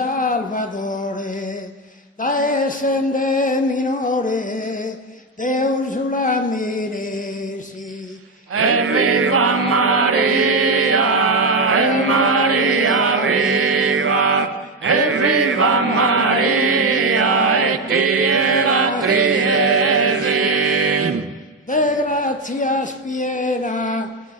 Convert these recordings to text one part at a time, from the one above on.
Salvatore, da essere minore, Deus la meresi. Viva Maria, e Maria viva, e viva Maria, e tie la Triesi. De gracias piena,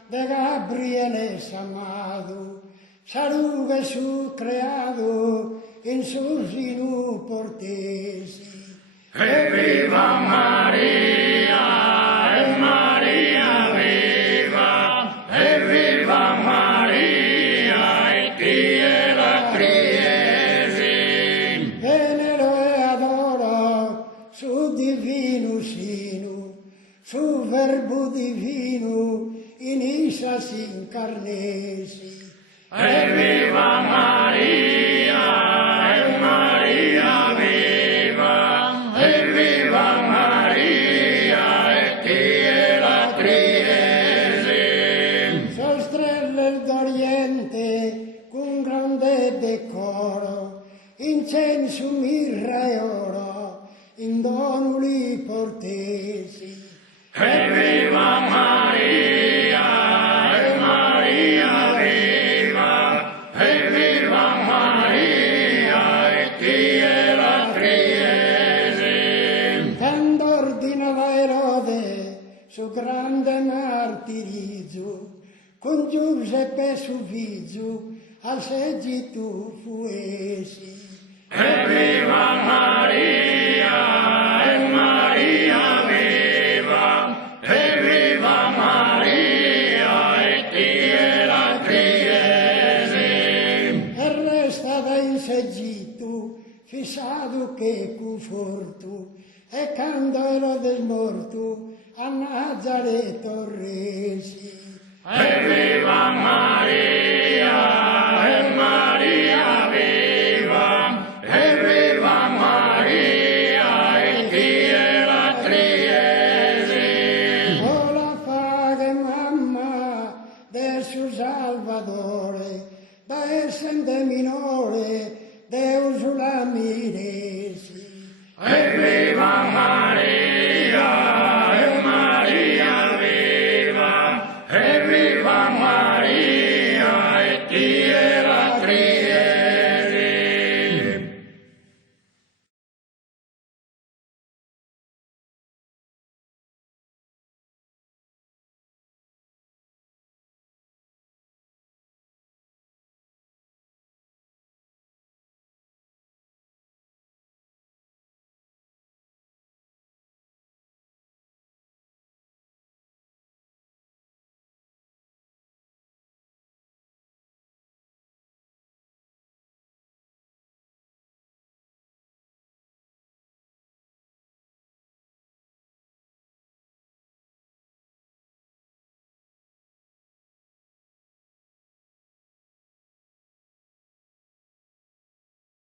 de Gabriele amado, salude su creado, en su sinu portesi. E viva Maria, e Maria viva, e viva Maria, e tie la Triesi. Venero e adoro su divino sinu, su verbo divino in issa si incarnesi. E viva Maria, e Maria viva, e viva Maria, e tie la Triesi. Sol strelle d'Oriente con grande decoro, incenso, mirra e oro, in donuli portesi. E viva Maria, e Maria viva, e viva Maria, e tie la Triesi. Quando ordinava Erode su grande martirizio, con Giuseppe su viso al seggito fuesi. E viva Maria, e Maria viva, e viva Maria, e tie la Triesi. E resta in seggito fissato che conforto, e quando Erode morto a Nazareto resi. E viva Maria, e Maria viva, e viva Maria, e tie la Triesi. O la faghe mamma del suo Salvatore, da essere minore, Deus la meresi. E viva Maria,